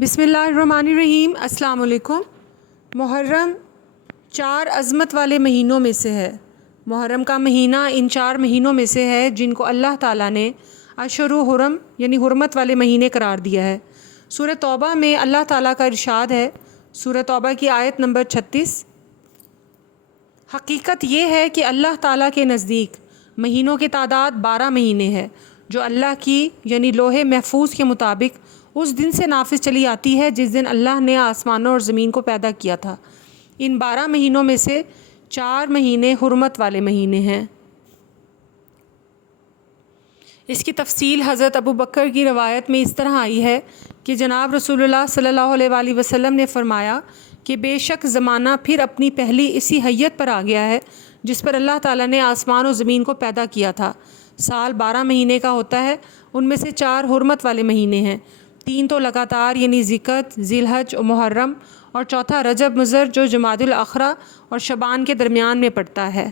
بسم اللہ الرحمن الرحیم۔ السلام علیکم۔ محرم 4 عظمت والے مہینوں میں سے ہے۔ محرم کا مہینہ ان 4 مہینوں میں سے ہے جن کو اللہ تعالیٰ نے اشہر حرم یعنی حرمت والے مہینے قرار دیا ہے۔ سورہ توبہ میں اللہ تعالیٰ کا ارشاد ہے، سورہ توبہ کی آیت نمبر 36، حقیقت یہ ہے کہ اللہ تعالیٰ کے نزدیک مہینوں کی تعداد 12 مہینے ہے جو اللہ کی یعنی لوح محفوظ کے مطابق اس دن سے نافذ چلی آتی ہے جس دن اللہ نے آسمانوں اور زمین کو پیدا کیا تھا۔ ان 12 مہینوں میں سے 4 مہینے حرمت والے مہینے ہیں۔ اس کی تفصیل حضرت ابوبکر کی روایت میں اس طرح آئی ہے کہ جناب رسول اللہ صلی اللہ علیہ وآلہ وسلم نے فرمایا کہ بے شک زمانہ پھر اپنی پہلی اسی حیت پر آ گیا ہے جس پر اللہ تعالیٰ نے آسمان و زمین کو پیدا کیا تھا۔ سال 12 مہینے کا ہوتا ہے، ان میں سے 4 حرمت والے مہینے ہیں، 3 تو لگاتار یعنی ذی-القعدہ، ذی الحج و محرم، اور چوتھا رجب مضر جو جمادی الاخرہ اور شعبان کے درمیان میں پڑتا ہے۔